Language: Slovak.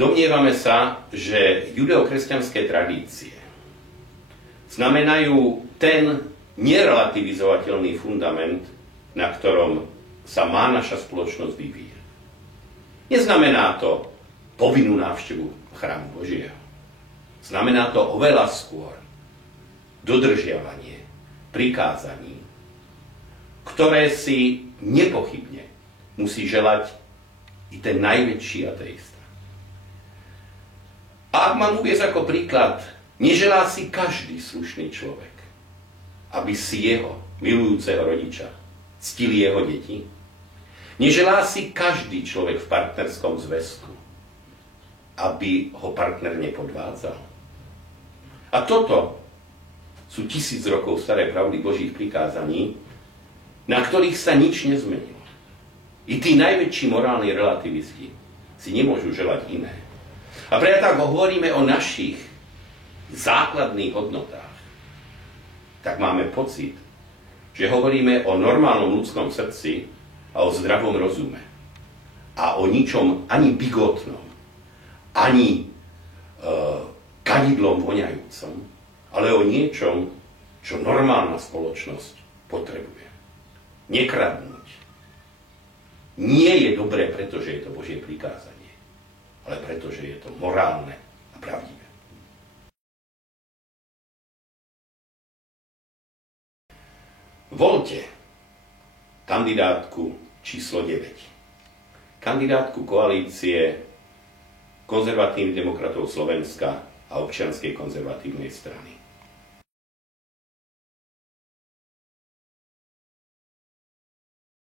Domnievame sa, že judeokresťanské tradície znamenajú ten nerelativizovateľný fundament, na ktorom sa má naša spoločnosť vyvíjať. Neznamená to povinnú návštevu chrámu Božieho. Znamená to oveľa skôr dodržiavanie prikázaní, ktoré si nepochybne musí želať i ten najväčší ateista. A ak mám uviesť ako príklad, neželá si každý slušný človek, aby si jeho milujúceho rodiča ctili jeho deti. Neželá si každý človek v partnerskom zväzku, aby ho partner nepodvádzal. A toto sú 1000 rokov staré pravdy Božích prikázaní, na ktorých sa nič nezmenilo. I tí najväčší morálni relativisti si nemôžu želať iné. A preto tak hovoríme o našich základných hodnotách, tak máme pocit, že hovoríme o normálnom ľudskom srdci a o zdravom rozume. A o ničom ani bigotnom, ani kadidlom voňajúcom, ale o niečom, čo normálna spoločnosť potrebuje. Nekradnúť. Nie je dobré, pretože je to Božie prikázanie, ale pretože je to morálne a pravdivé. Voľte kandidátku číslo 9. Kandidátku koalície Konzervatívnych demokratov Slovenska a Občianskej konzervatívnej strany.